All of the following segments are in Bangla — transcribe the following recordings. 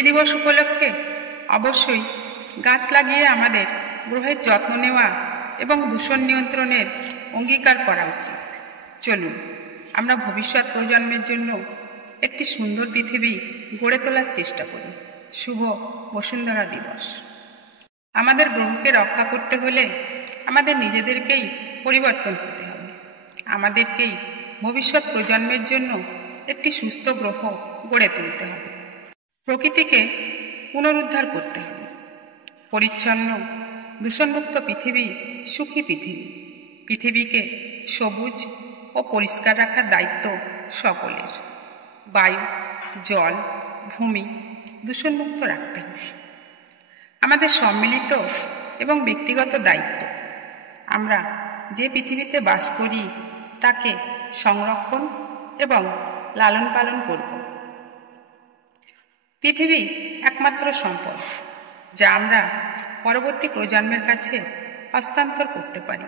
প্রকৃতি দিবস উপলক্ষে অবশ্যই গাছ লাগিয়ে আমাদের গ্রহের যত্ন নেওয়া এবং দূষণ নিয়ন্ত্রণের অঙ্গীকার করা উচিত। চলুন আমরা ভবিষ্যৎ প্রজন্মের জন্য একটি সুন্দর পৃথিবী গড়ে তোলার চেষ্টা করি। শুভ বসুন্ধরা দিবস। আমাদের গ্রহকে রক্ষা করতে হলে আমাদের নিজেদেরকেই পরিবর্তন হতে হবে। আমাদেরকেই ভবিষ্যৎ প্রজন্মের জন্য একটি সুস্থ গ্রহ গড়ে তুলতে হবে। প্রকৃতিকে পুনরুদ্ধার করতে হবে। পরিচ্ছন্ন দূষণমুক্ত পৃথিবী সুখী পৃথিবী। পৃথিবীকে সবুজ ও পরিষ্কার রাখার দায়িত্ব সকলের। বায়ু, জল, ভূমি দূষণমুক্ত রাখতে হবে। আমাদের সম্মিলিত এবং ব্যক্তিগত দায়িত্ব। আমরা যে পৃথিবীতে বাস করি তাকে সংরক্ষণ এবং লালন পালন করব। পৃথিবী একমাত্র সম্পদ যা আমরা পরবর্তী প্রজন্মের কাছে হস্তান্তর করতে পারি।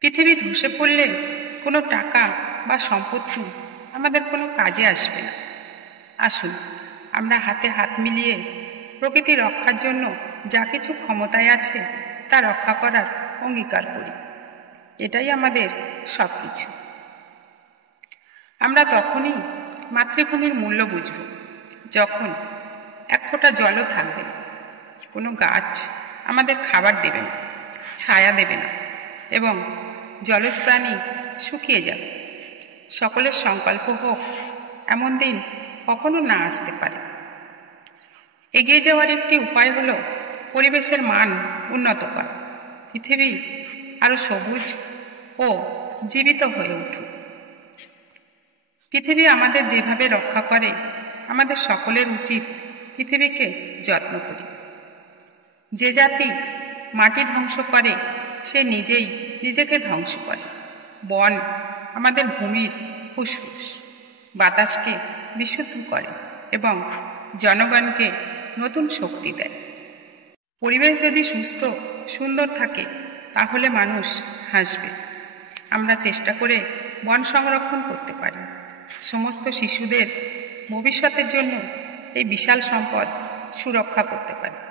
পৃথিবী ধসে পড়লে কোনো টাকা বা সম্পত্তি আমাদের কোনো কাজে আসবে না। আসুন আমরা হাতে হাত মিলিয়ে প্রকৃতি রক্ষার জন্য যা কিছু ক্ষমতায় আছে তা রক্ষা করার অঙ্গীকার করি। এটাই আমাদের সব কিছু। আমরা তখনই মাতৃভূমির মূল্য বুঝব যখন এক ফোঁটা জলও থাকবে না, কোনো গাছ আমাদের খাবার দেবে না, ছায়া দেবে না এবং জলজ প্রাণী শুকিয়ে যাবে। সকলের সংকল্প হোক এমন দিন কখনো না আসতে পারে। এগিয়ে যাওয়ার একটি উপায় হলো পরিবেশের মান উন্নত করা। পৃথিবী আরও সবুজ ও জীবিত হয়ে উঠুক। পৃথিবী আমাদের যেভাবে রক্ষা করে আমাদের সকলের উচিত পৃথিবীকে যত্ন করি। যে জাতি মাটি ধ্বংস করে সে নিজেই নিজেকে ধ্বংস করে। বন আমাদের ভূমির ফুসফুস, বাতাসকে বিশুদ্ধ করে এবং জনগণকে নতুন শক্তি দেয়। পরিবেশ যদি সুস্থ সুন্দর থাকে তাহলে মানুষ হাসবে। আমরা চেষ্টা করে বন সংরক্ষণ করতে পারি। সমস্ত শিশুদের ভবিষ্যতের জন্য এই বিশাল সম্পদ সুরক্ষা করতে পারি।